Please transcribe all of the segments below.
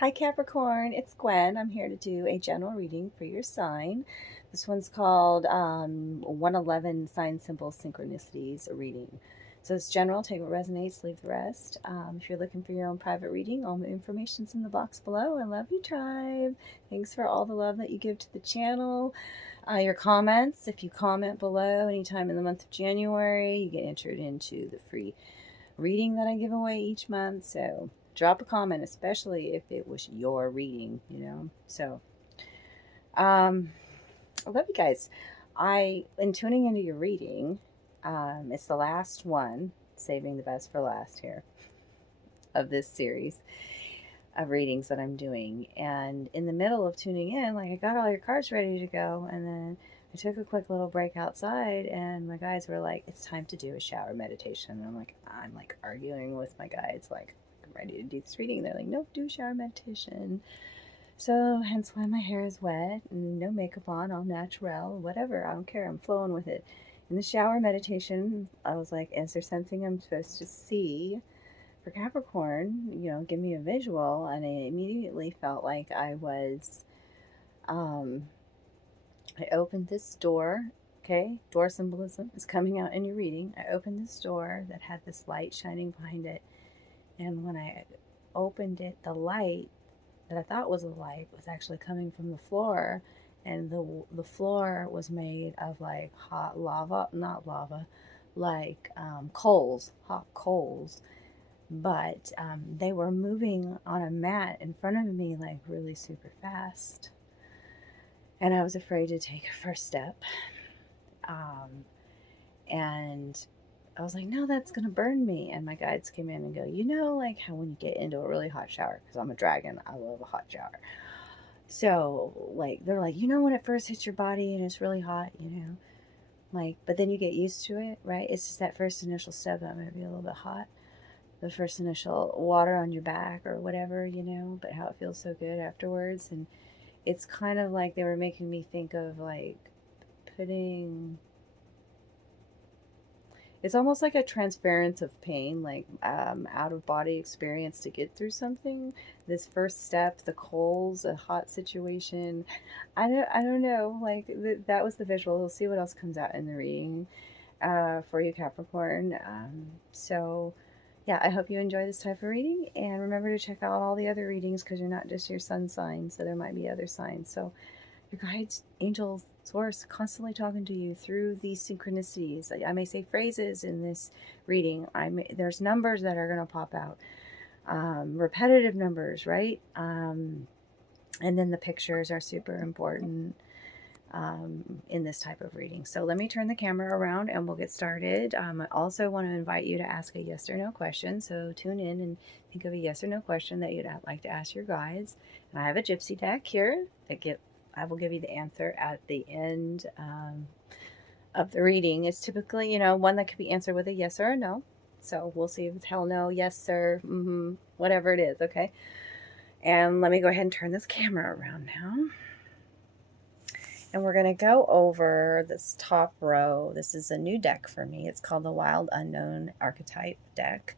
Hi Capricorn, it's Gwen. I'm here to do a general reading for your sign. This one's called 111 Sign Symbol Synchronicities reading. So it's general, take what resonates, leave the rest. If you're looking for your own private reading, all the information's in the box below. I love you, tribe. Thanks for all the love that you give to the channel. Your comments, if you comment below anytime in the month of January, you get entered into the free reading that I give away each month. So drop a comment, especially if it was your reading, So, I love you guys. In tuning into your reading, it's the last one, saving the best for last here of this series of readings that I'm doing. And in the middle of tuning in, like I got all your cards ready to go, and then I took a quick little break outside, and my guides were like, "It's time to do a shower meditation." And I'm like arguing with my guides, like, "I'm ready to do this reading." They're like, "Nope, do a shower meditation." So hence why my hair is wet and no makeup on, all natural, whatever. I don't care. I'm flowing with it. In the shower meditation, I was like, "Is there something I'm supposed to see for Capricorn, give me a visual?" And I immediately felt like I opened this door. Okay, door symbolism is coming out in your reading. I opened this door that had this light shining behind it. And when I opened it, the light that I thought was a light was actually coming from the floor. And the floor was made of like hot lava, not lava, like coals, hot coals, but they were moving on a mat in front of me like really super fast, and I was afraid to take a first step, and I was like, "No, that's gonna burn me." And my guides came in and go, like how when you get into a really hot shower, because I'm a dragon, I love a hot shower. So like they're like, when it first hits your body and it's really hot, like, but then you get used to it, right? It's just that first initial step that might be a little bit hot, the first initial water on your back or whatever, but how it feels so good afterwards. And it's kind of like they were making me think of like putting, it's almost like a transference of pain, like out of body experience to get through something. This first step, the coals, a hot situation. I don't know. Like that was the visual. We'll see what else comes out in the reading for you, Capricorn. So yeah, I hope you enjoy this type of reading, and remember to check out all the other readings because you're not just your sun sign, so there might be other signs. So your guides, angels, source constantly talking to you through these synchronicities. I may say phrases in this reading. There's numbers that are going to pop out, repetitive numbers, right? And then the pictures are super important in this type of reading. So let me turn the camera around and we'll get started. I also want to invite you to ask a yes or no question. So tune in and think of a yes or no question that you'd like to ask your guides. And I have a gypsy deck here. I will give you the answer at the end of the reading. It's typically, one that could be answered with a yes or a no. So we'll see if it's hell no, yes sir, whatever it is, okay? And let me go ahead and turn this camera around now. And we're going to go over this top row. This is a new deck for me. It's called the Wild Unknown Archetype deck.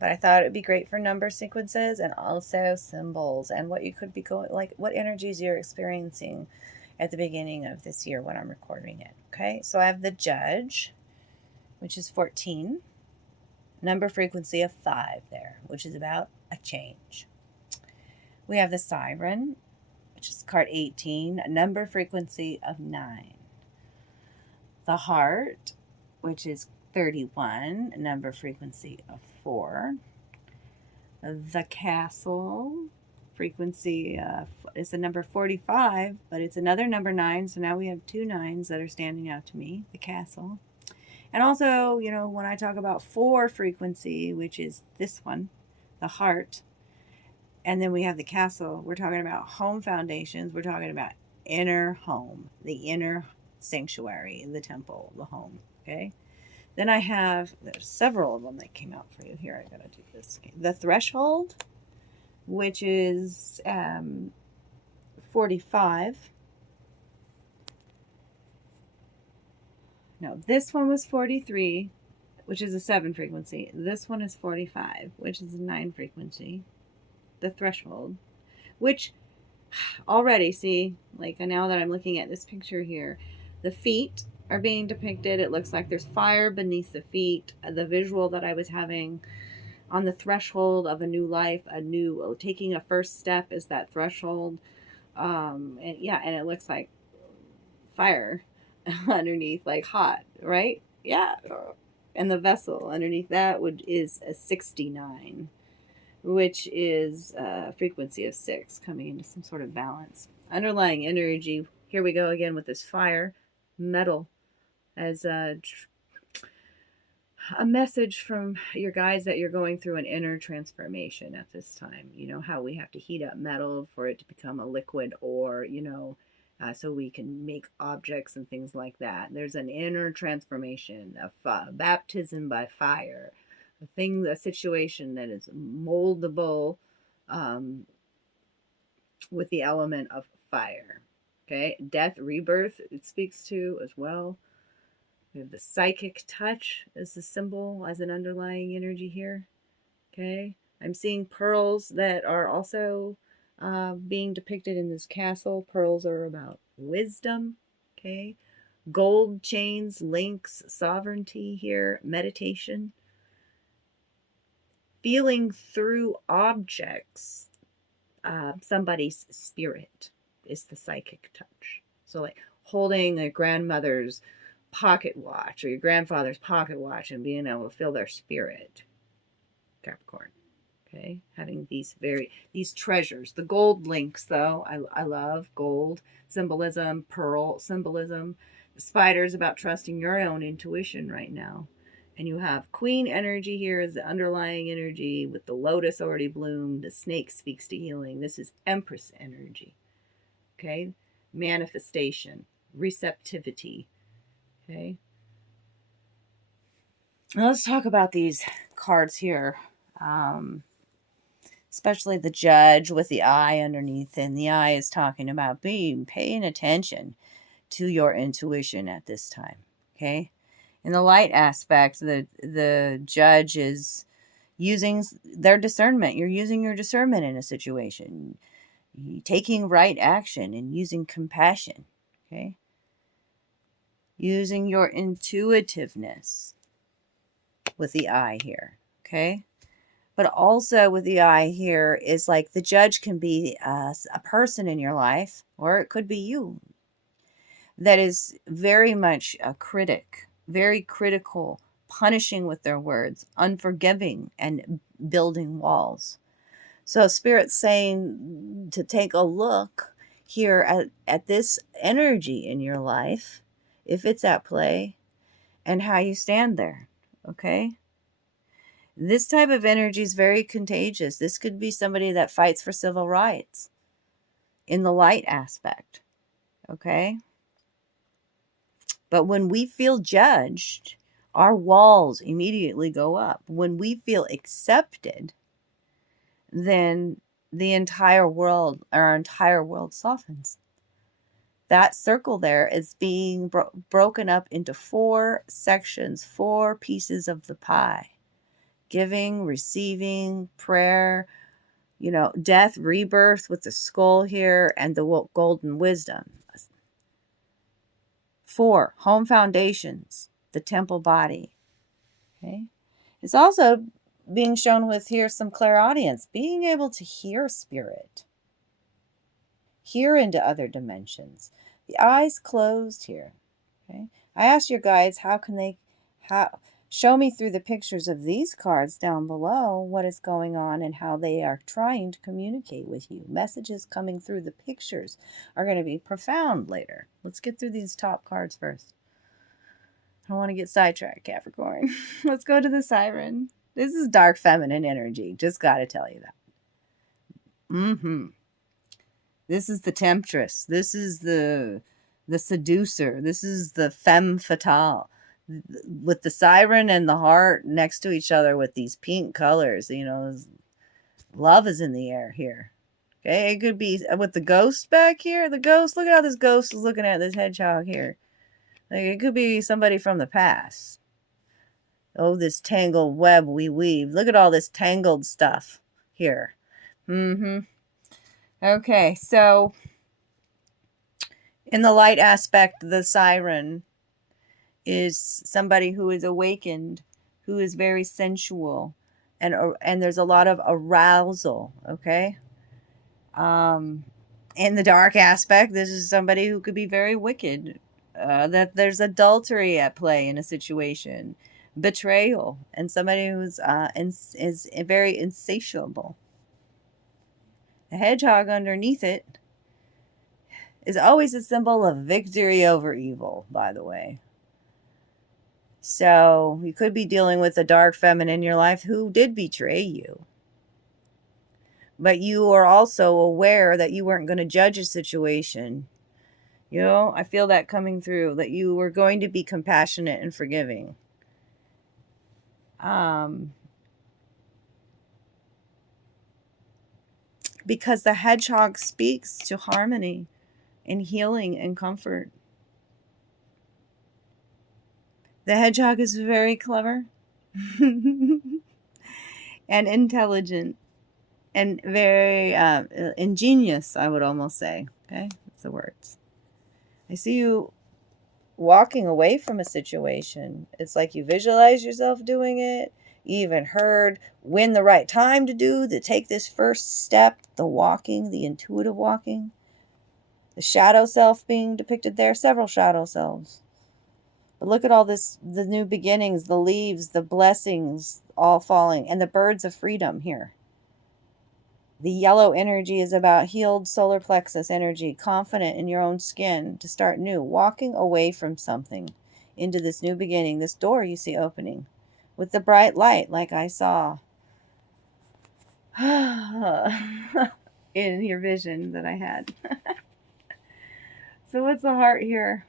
But I thought it would be great for number sequences and also symbols and what you could be going, like what energies you're experiencing at the beginning of this year when I'm recording it. Okay, so I have the Judge, which is 14, number frequency of 5 there, which is about a change. We have the Siren, which is card 18, a number frequency of 9. The Heart, which is 31, number frequency of 4. The Castle, frequency is the number 45, but it's another number 9, so now we have 2 9s that are standing out to me, the Castle. And also, when I talk about 4 frequency, which is this one, the Heart, and then we have the Castle, we're talking about home foundations. We're talking about inner home, the inner sanctuary, the temple, the home, okay? Then I have, there's several of them that came out for you here. I gotta do this. The Threshold, which is 45. No, this one was 43, which is a 7 frequency. This one is 45, which is a 9 frequency. the threshold, which already, see, like now that I'm looking at this picture here, the feet are being depicted. It looks like there's fire beneath the feet. The visual that I was having on the threshold of a new life, a new, taking a first step is that threshold. And yeah, and it looks like fire underneath, like hot, right? Yeah. And the vessel underneath that is a 69, which is a frequency of 6 coming into some sort of balance. Underlying energy, here we go again with this fire, metal, as a message from your guides that you're going through an inner transformation at this time. You know how we have to heat up metal for it to become a liquid, or, so we can make objects and things like that. There's an inner transformation, a baptism by fire, a situation that is moldable with the element of fire. Okay, death, rebirth, it speaks to as well. We have the psychic touch as the symbol, as an underlying energy here. Okay, I'm seeing pearls that are also being depicted in this castle. Pearls are about wisdom. Okay, gold chains, links, sovereignty here, meditation, feeling through objects. Somebody's spirit is the psychic touch. So, like holding a grandmother's pocket watch or your grandfather's pocket watch and being able to feel their spirit, Capricorn. Okay, having these treasures. The gold links, though, I love gold symbolism, pearl symbolism. The spider's about trusting your own intuition right now. And you have queen energy here as the underlying energy with the lotus already bloomed. The snake speaks to healing. This is empress energy. Okay, manifestation, receptivity. Okay, now let's talk about these cards here. Especially the judge with the eye underneath, and the eye is talking about paying attention to your intuition at this time. Okay, in the light aspect, the judge is using their discernment. You're using your discernment in a situation, taking right action and using compassion. Okay, using your intuitiveness with the eye here. Okay, but also with the eye here is like the judge can be a person in your life, or it could be you, that is very much a critic, very critical, punishing with their words, unforgiving, and building walls. So Spirit's saying to take a look here at this energy in your life, if it's at play, and how you stand there. Okay? This type of energy is very contagious. This could be somebody that fights for civil rights in the light aspect. Okay? But when we feel judged, our walls immediately go up. When we feel accepted, then our entire world softens. That circle there is being broken up into 4 sections, 4 pieces of the pie. Giving, receiving, prayer, death, rebirth with the skull here, and the golden wisdom. 4, home foundations, the temple body. Okay. It's also being shown with here some clairaudience, being able to hear spirit, hear into other dimensions. The eyes closed here. Okay. I asked your guides, show me through the pictures of these cards down below what is going on and how they are trying to communicate with you. Messages coming through the pictures are going to be profound later. Let's get through these top cards first. I don't want to get sidetracked, Capricorn. Let's go to the Siren. This is dark feminine energy. Just got to tell you that. This is the temptress. This is the seducer. This is the femme fatale. With the siren and the heart next to each other with these pink colors, love is in the air here. Okay, it could be with the ghost back here. The ghost, look at how this ghost is looking at this hedgehog here. Like, it could be somebody from the past. Oh, this tangled web we weave. Look at all this tangled stuff here. Mm-hmm. Okay, so in the light aspect, the siren is somebody who is awakened, who is very sensual, and there's a lot of arousal. Okay. In the dark aspect, this is somebody who could be very wicked. That there's adultery at play in a situation, betrayal, and somebody who's is very insatiable. The hedgehog underneath it is always a symbol of victory over evil, by the way. So you could be dealing with a dark feminine in your life who did betray you. But you are also aware that you weren't going to judge a situation. You know, I feel that coming through, that you were going to be compassionate and forgiving. Because the hedgehog speaks to harmony and healing and comfort. The hedgehog is very clever and intelligent and very ingenious, I would almost say. Okay, that's the words. I see you walking away from a situation. It's like you visualize yourself doing it. You even heard when the right time to take this first step, the walking, the intuitive walking. The shadow self being depicted there, several shadow selves. But look at all this, the new beginnings, the leaves, the blessings all falling, and the birds of freedom here. The yellow energy is about healed solar plexus energy, confident in your own skin to start new, walking away from something into this new beginning, this door you see opening with the bright light like I saw in your vision that I had. So what's the heart here?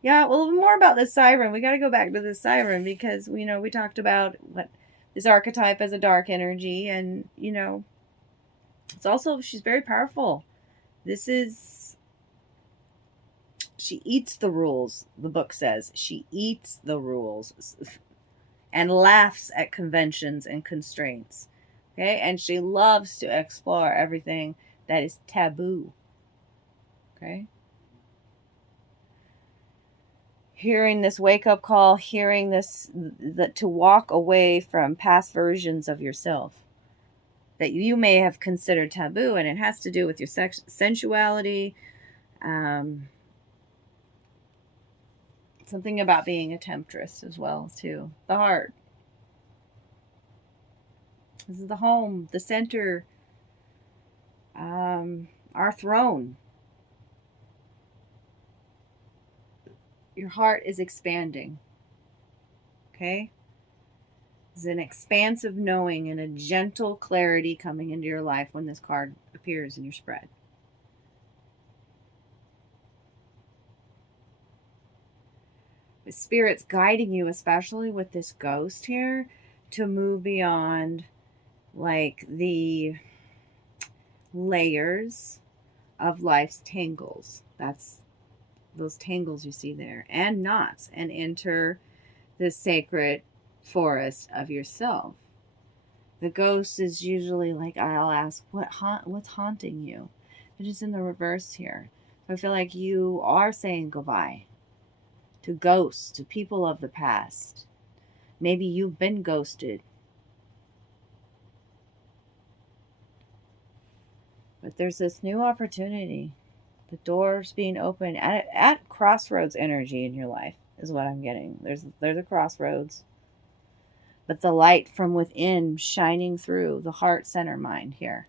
Yeah, well, more about the siren. We got to go back to the siren because, you know, we talked about what this archetype as a dark energy, and, you know, it's also, she's very powerful. She eats the rules, the book says. She eats the rules and laughs at conventions and constraints. Okay, and she loves to explore everything that is taboo. Okay. Hearing this wake-up call, hearing this, that to walk away from past versions of yourself that you may have considered taboo, and it has to do with your sensuality, something about being a temptress as well, too. The heart. This is the home, the center, our throne. Your heart is expanding. Okay? There's an expansive knowing and a gentle clarity coming into your life when this card appears in your spread. The Spirit's guiding you, especially with this ghost here, to move beyond like the layers of life's tangles. That's those tangles you see there, and knots, and enter the sacred forest of yourself. The ghost is usually like, I'll ask, what's haunting you? It is in the reverse here. So I feel like you are saying goodbye to ghosts, to people of the past. Maybe you've been ghosted. But there's this new opportunity. The doors being open at crossroads energy in your life is what I'm getting. There's a crossroads. But the light from within shining through the heart center mind here.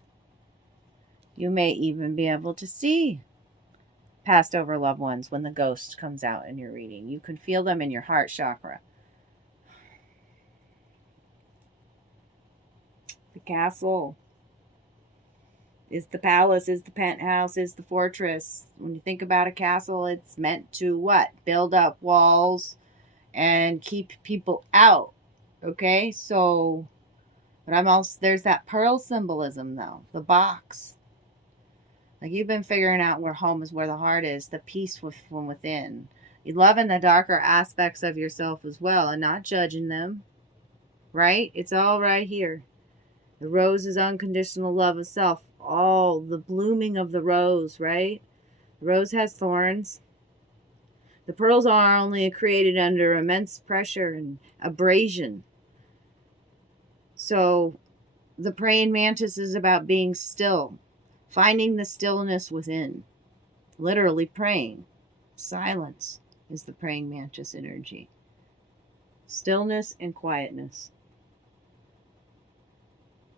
You may even be able to see passed over loved ones when the ghost comes out in your reading. You can feel them in your heart chakra. The castle is the palace, is the penthouse, is the fortress. When you think about a castle, it's meant to what? Build up walls and keep people out. Okay, so, but I'm also, there's that pearl symbolism though, the box. Like you've been figuring out where home is, where the heart is, the peace from within. You loving the darker aspects of yourself as well and not judging them, right? It's all right here. The rose is unconditional love of self. Oh, the blooming of the rose, right? The rose has thorns. The pearls are only created under immense pressure and abrasion. So the praying mantis is about being still, finding the stillness within, literally praying. Silence is the praying mantis energy. Stillness and quietness.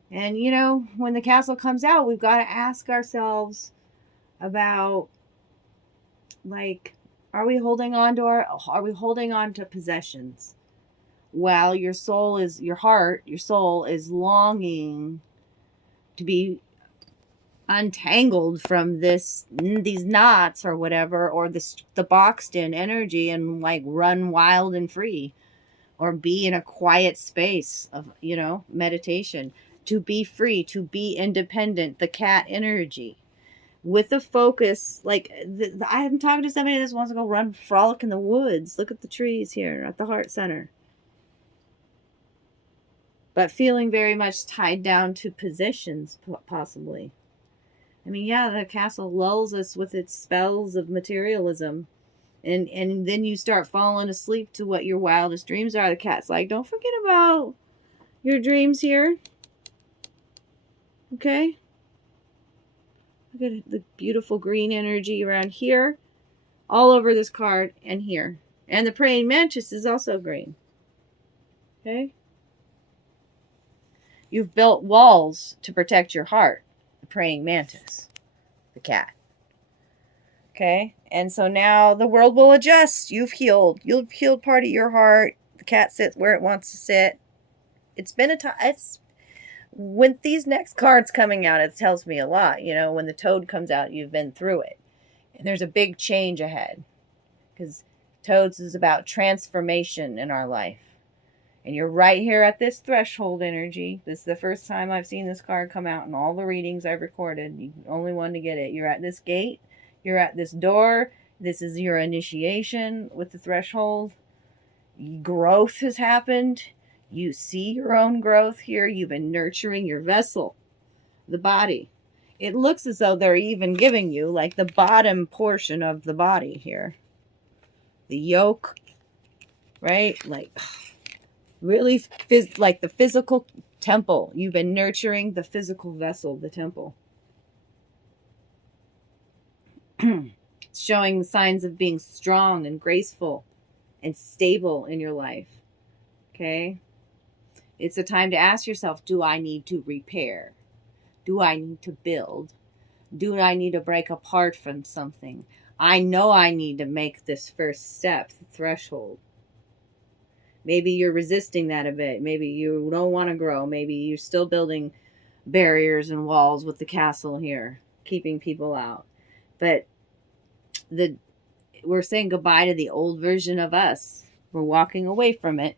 And you know, when the castle comes out, we've got to ask ourselves about, like, are we holding on to possessions? Well, your soul is, your heart, your soul is longing to be untangled from these knots or whatever, or the boxed in energy, and like run wild and free, or be in a quiet space of, you know, meditation, to be free, to be independent, the cat energy. With a focus, like I'm talking to somebody that wants to go run frolic in the woods. Look at the trees here at the heart center. But feeling very much tied down to positions, possibly. I mean, yeah, the castle lulls us with its spells of materialism. And then you start falling asleep to what your wildest dreams are. The cat's like, don't forget about your dreams here. Okay? Look at the beautiful green energy around here, all over this card, and here. And the praying mantis is also green. Okay? You've built walls to protect your heart. The praying mantis. The cat. Okay? And so now the world will adjust. You've healed. You've healed part of your heart. The cat sits where it wants to sit. It's been a time. It's when these next cards coming out, it tells me a lot. You know, when the toad comes out, you've been through it. And there's a big change ahead. Because toads is about transformation in our life. And you're right here at this threshold energy. This is the first time I've seen this card come out in all the readings I've recorded. You're the only one to get it. You're at this gate. You're at this door. This is your initiation with the threshold. Growth has happened. You see your own growth here. You've been nurturing your vessel, the body. It looks as though they're even giving you like the bottom portion of the body here. The yolk, right? Like really like the physical temple. You've been nurturing the physical vessel, the temple. Showing signs of being strong and graceful and stable in your life. Okay? It's a time to ask yourself, do I need to repair? Do I need to build? Do I need to break apart from something? I know I need to make this first step, the threshold. Maybe you're resisting that a bit. Maybe you don't want to grow. Maybe you're still building barriers and walls with the castle here, keeping people out. But we're saying goodbye to the old version of us. We're walking away from it.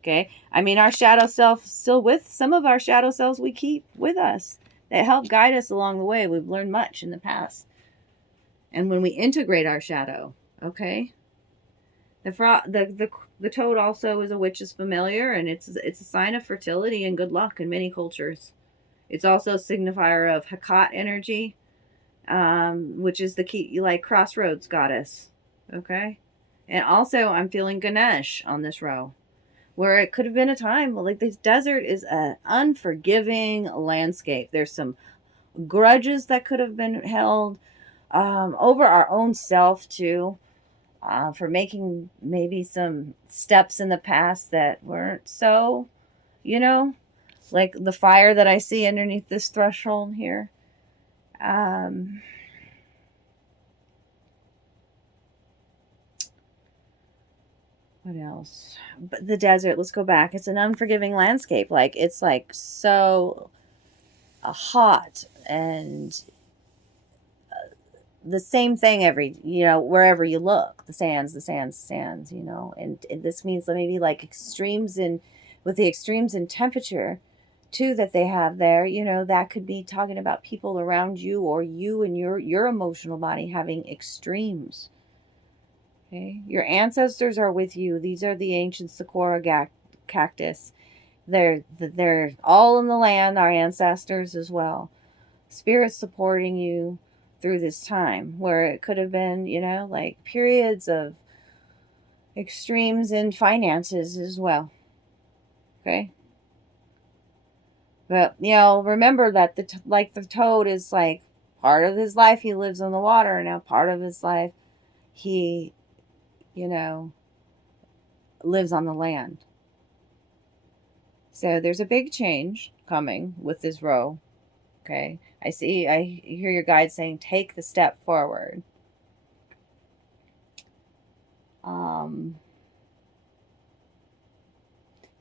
Okay? I mean, our shadow self still with some of our shadow selves we keep with us that help guide us along the way. We've learned much in the past. And when we integrate our shadow, okay? The toad also is a witch's familiar, and it's a sign of fertility and good luck in many cultures. It's also a signifier of Hecate energy, which is the key, like crossroads goddess. Okay? And also I'm feeling Ganesh on this row, where it could have been a time, like this desert is an unforgiving landscape. There's some grudges that could have been held over our own self too, for making maybe some steps in the past that weren't so, you know, like the fire that I see underneath this threshold here. What else? But the desert, let's go back. It's an unforgiving landscape. Like, it's like so hot, and the same thing wherever you look. The sands, and this means maybe like extremes with the extremes in temperature too that they have there, that could be talking about people around you, or you and your emotional body having extremes. Okay, your ancestors are with you. These are the ancient Sakura cactus, They're all in the land, our ancestors as well. Spirits supporting you through this time, where it could have been, like periods of extremes in finances as well. Okay. But, remember that the toad is like part of his life he lives on the water. Now part of his life he, lives on the land. So there's a big change coming with this row. Okay. I hear your guide saying, take the step forward.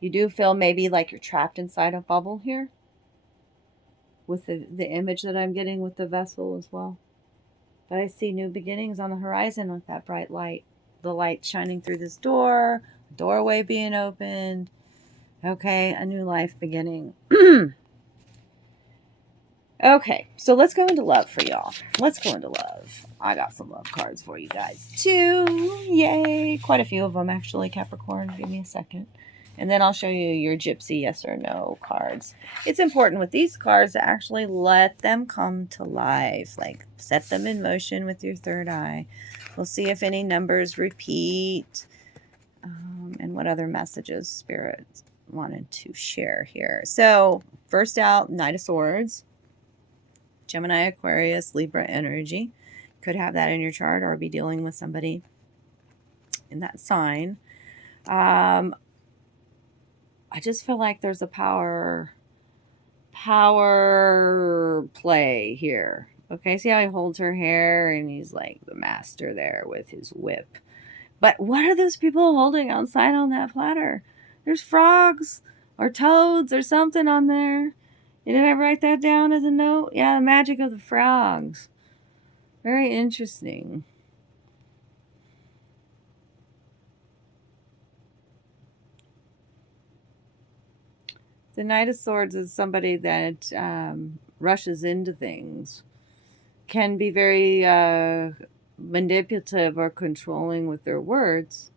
You do feel maybe like you're trapped inside a bubble here with the image that I'm getting with the vessel as well. But I see new beginnings on the horizon with that bright light. The light shining through this doorway being opened. Okay, a new life beginning. Okay, so let's go into love for y'all. Let's go into love. I got some love cards for you guys too. Yay! Quite a few of them actually, Capricorn. Give me a second. And then I'll show you your gypsy yes or no cards. It's important with these cards to actually let them come to life. Like set them in motion with your third eye. We'll see if any numbers repeat. And what other messages Spirit wanted to share here. So first out, Knight of Swords. Gemini, Aquarius, Libra energy. Could have that in your chart or be dealing with somebody in that sign. I just feel like there's a power play here. Okay, see how he holds her hair and he's like the master there with his whip. But what are those people holding outside on that platter? There's frogs or toads or something on there. Did I write that down as a note? Yeah, the magic of the frogs. Very interesting. The Knight of Swords is somebody that rushes into things. Can be very manipulative or controlling with their words.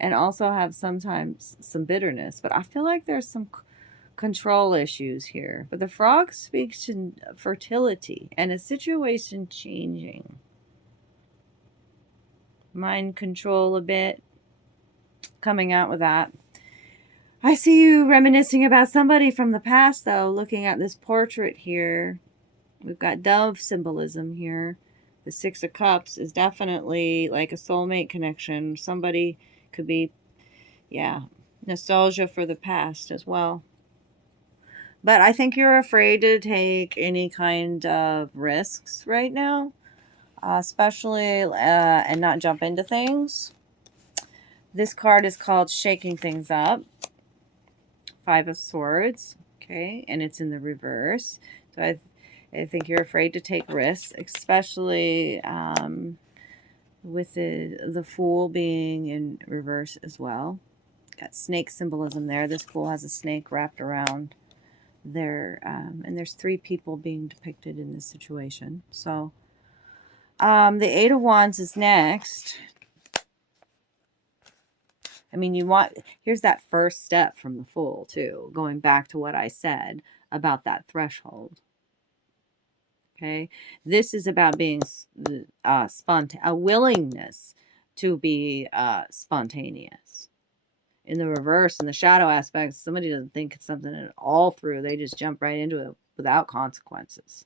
And also have sometimes some bitterness. But I feel like there's some control issues here. But the frog speaks to fertility and a situation changing. Mind control a bit. Coming out with that. I see you reminiscing about somebody from the past, though, looking at this portrait here. We've got dove symbolism here. The Six of Cups is definitely like a soulmate connection. Somebody could be, nostalgia for the past as well. But I think you're afraid to take any kind of risks right now, especially and not jump into things. This card is called Shaking Things Up. Five of Swords. Okay, and it's in the reverse. So I think you're afraid to take risks, especially with the Fool being in reverse as well. Got snake symbolism there. This Fool has a snake wrapped around there, and there's three people being depicted in this situation. So the Eight of Wands is next. I mean, here's that first step from the Fool too, going back to what I said about that threshold. Okay, this is about being a willingness to be spontaneous. In the reverse, in the shadow aspect, somebody doesn't think it's something at all through. They just jump right into it without consequences.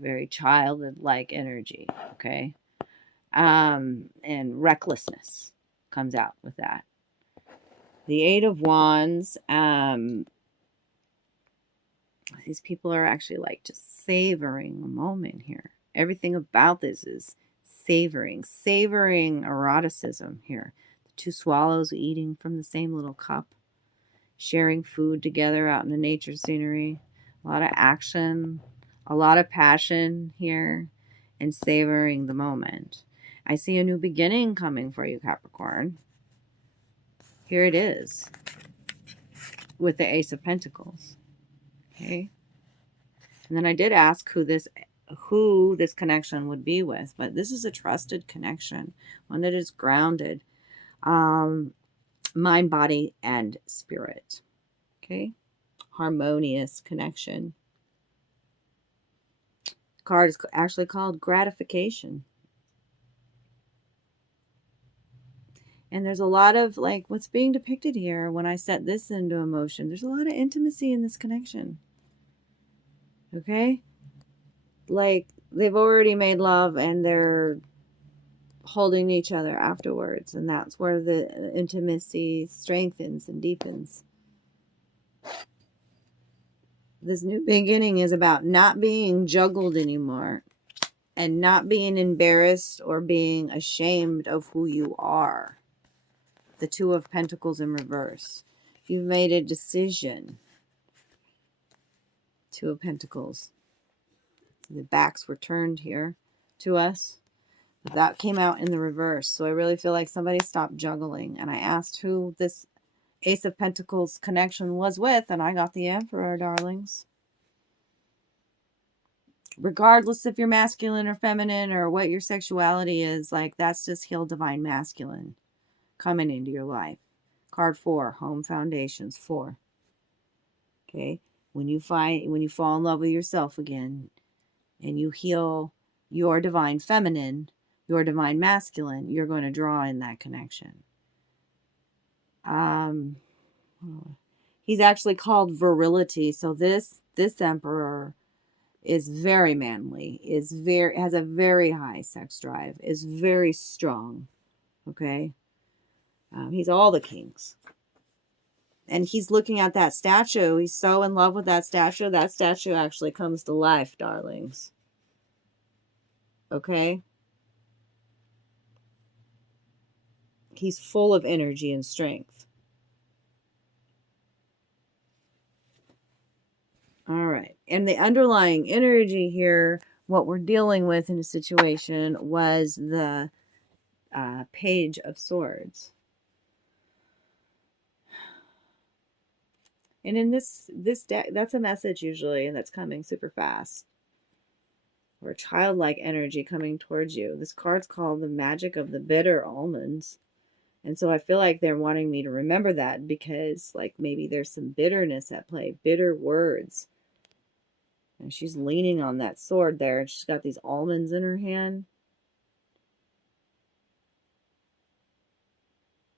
Very childlike energy, okay? And recklessness comes out with that. The Eight of Wands, these people are actually like just savoring a moment here. Everything about this is savoring eroticism here. The two swallows eating from the same little cup, sharing food together out in the nature scenery. A lot of action, a lot of passion here, and savoring the moment. I see a new beginning coming for you, Capricorn. Here it is with the Ace of Pentacles. Okay. And then I did ask who this connection would be with, but this is a trusted connection, one that is grounded. mind, body, and spirit. Okay? Harmonious connection. Card is actually called gratification. And there's a lot of, like, what's being depicted here when I set this into emotion. There's a lot of intimacy in this connection. Okay? Like, they've already made love and they're holding each other afterwards. And that's where the intimacy strengthens and deepens. This new beginning is about not being juggled anymore. And not being embarrassed or being ashamed of who you are. The Two of Pentacles in reverse. You've made a decision. Two of Pentacles. The backs were turned here to us. But that came out in the reverse. So I really feel like somebody stopped juggling. And I asked who this Ace of Pentacles connection was with. And I got the Emperor, darlings. Regardless if you're masculine or feminine or what your sexuality is, like, that's just healed divine masculine coming into your life. Card 4, home foundations, 4. Okay, when you fall in love with yourself again, and you heal your divine feminine, your divine masculine, you're going to draw in that connection. He's actually called virility. So this Emperor is very manly, has a very high sex drive, is very strong. Okay. He's all the kings. And he's looking at that statue. He's so in love with that statue. That statue actually comes to life, darlings. Okay? He's full of energy and strength. All right. And the underlying energy here, what we're dealing with in a situation, was the Page of Swords. And in this deck, that's a message usually, and that's coming super fast. Or childlike energy coming towards you. This card's called the Magic of the Bitter Almonds. And so I feel like they're wanting me to remember that because, like, maybe there's some bitterness at play. Bitter words. And she's leaning on that sword there. And she's got these almonds in her hand.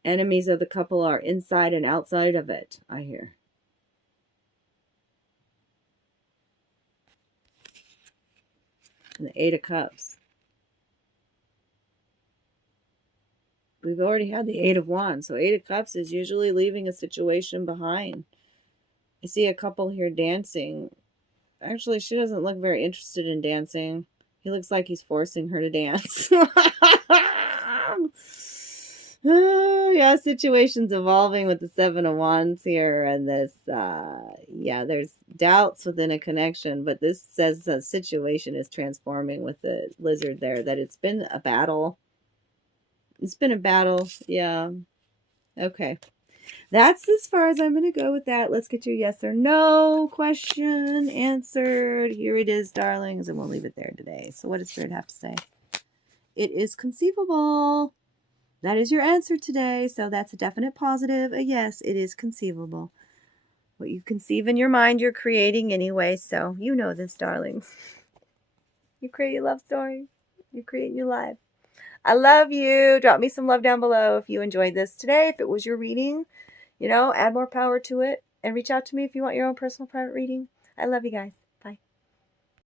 Enemies of the couple are inside and outside of it, I hear. And the Eight of Cups. We've already had the Eight of Wands. So Eight of Cups is usually leaving a situation behind. I see a couple here dancing. Actually, she doesn't look very interested in dancing. He looks like he's forcing her to dance. Yeah, situation's evolving with the Seven of Wands here. And this, yeah, there's doubts within a connection. But this says the situation is transforming with the lizard there. That it's been a battle. It's been a battle. Yeah. Okay. That's as far as I'm going to go with that. Let's get your yes or no question answered. Here it is, darlings, and we'll leave it there today. So what does Spirit have to say? It is conceivable. That is your answer today. So that's a definite positive. A yes, it is conceivable. What you conceive in your mind, you're creating anyway. So you know this, darlings. You create your love story. You create your life. I love you. Drop me some love down below if you enjoyed this today. If it was your reading, you know, add more power to it. And reach out to me if you want your own personal private reading. I love you guys.